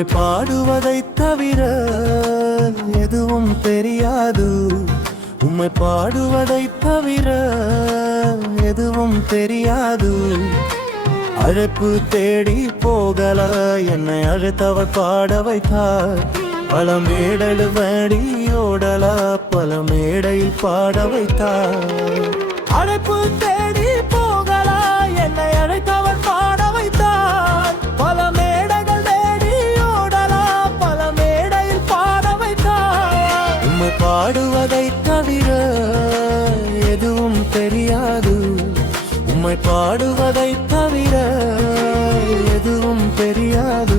உம்மை பாடுவதைத் தவிர எதுவும் தெரியாது. உம்மை பாடுவதைத் தவிர எதுவும் தெரியாது. அழைப்பு தேடி போகல, என்னை அழைத்தவர் பாட வைத்தார். பல மேடல் வேடி ஓடல, பல மேடையில் பாட வைத்தார். அழைப்பு தேடி போகல, என்னை அழைத்தவர் பாட வைத்தார். பல மேடைகள் தேடி ஓடல, பல மேடையில் பாட வைத்தார். உம்மை பாடுவதைத் தவிர எதுவும் தெரியாது. உம்மை பாடுவதைத் தவிர எதுவும் தெரியாது.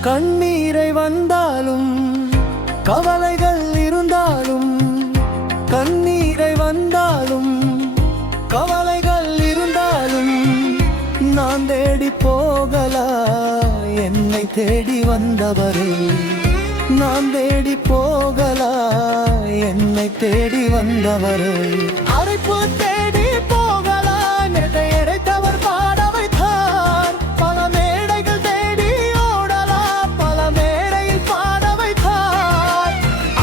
கண்ணீரை வந்தாலும் கவலைகள் இருந்தாலும், கண்ணீரை வந்தாலும் கவலைகள் இருந்தாலும், நான் தேடி போகலா என்னை தேடி வந்தவரே. நான் தேடி போகலா என்னை தேடி வந்தவரே. அழைப்பு தேடி போகலா, என்னை அழைத்தவர் பாட வைத்தார். பல மேடைகள் தேடி ஓடலா, பல மேடையில் பாட வைத்தார்.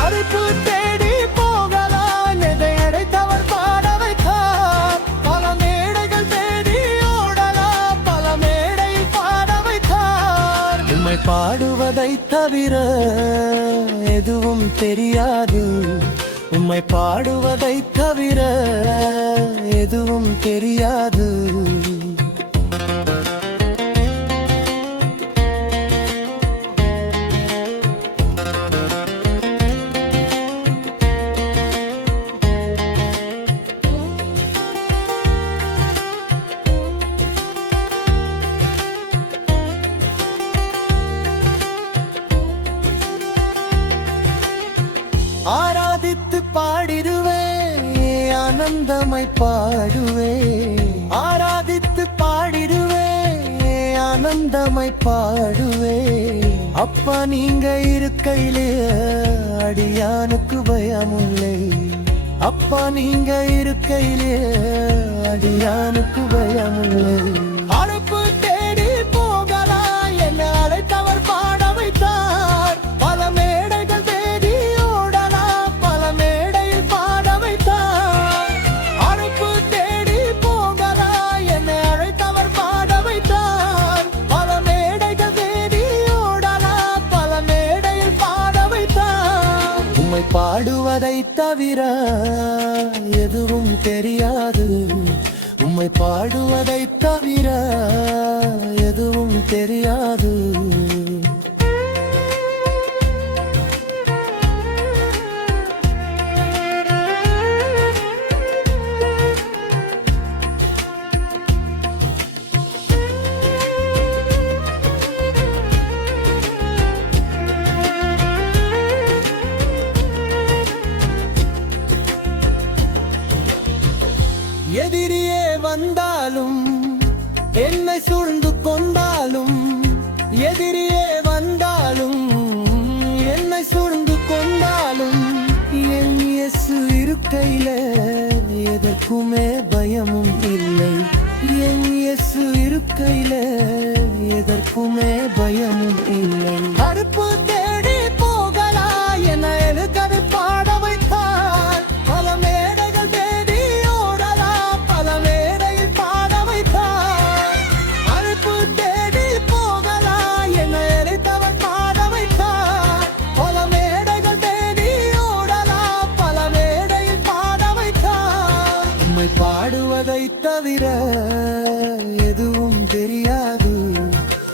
அழைப்பு தேடி போகலா, என்னை அழைத்தவர் பாட வைத்தார். பல மேடைகள் தேடி ஓடலா, பல மேடையில் பாட வைத்தார். உம்மை பாடுவதைத் தவிர எதுவும் தெரியாது. உம்மை பாடுவதைத் தவிர எதுவும் தெரியாது. ஆராதித்து பாடிடுவே, ஆனந்தமை பாடுவே. ஆராதித்து பாடிடுவே, ஆனந்தமை பாடுவே. அப்பா நீங்க இருக்கையிலே அடியானுக்கு பயமில்லை. அப்பா நீங்க இருக்கையிலே அடியானுக்கு பயமில்லை. அழைப்பு தேடி போகலா, என்னை அழைத்தவர் பாட வைத்தார். பல மேடைகள் தேடி ஓடலா, பல மேடையில் பாட வைத்தார். அழைப்பு தேடி போகலா, என்னை அழைத்தவர் பாட வைத்தார். பல மேடைகள் தேடி ஓடலா, பல மேடையில் பாட வைத்தார். உம்மை பாடுவதைத் தவிர எதுவும் தெரியாது. உம்மை பாடுவதைத் தவிர எதுவும் தெரியாது. எதிரியே வந்தாலும் என்னை சூழ்ந்து கொண்டாலும், எதிரியே வந்தாலும் என்னை சூழ்ந்து கொண்டாலும், என் இயேசு இருக்கையில எதற்குமே பயமும் இல்லை. என் இயேசு இருக்கையில எதற்குமே பயமும் இல்லை. அறுப்பு தேடி போகலா, என்னை எழுக்கதை பாட வைத்தார். பல மேடைகள் தேடி ஓடலா, பல மேடையில் பாட வைத்தார். அறுப்பு தேடி போகலா, என்னை அழைத்தவர் பாட வைத்தார். பல மேடைகள் தேடி ஓடலா, பல மேடையில் பாட வைத்தார். உம்மை பாடுவதைத் தவிர எதுவும் தெரியாது.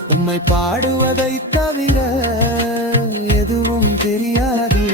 உம்மை பாடுவதைத் தவிர எதுவும் தெரியாது.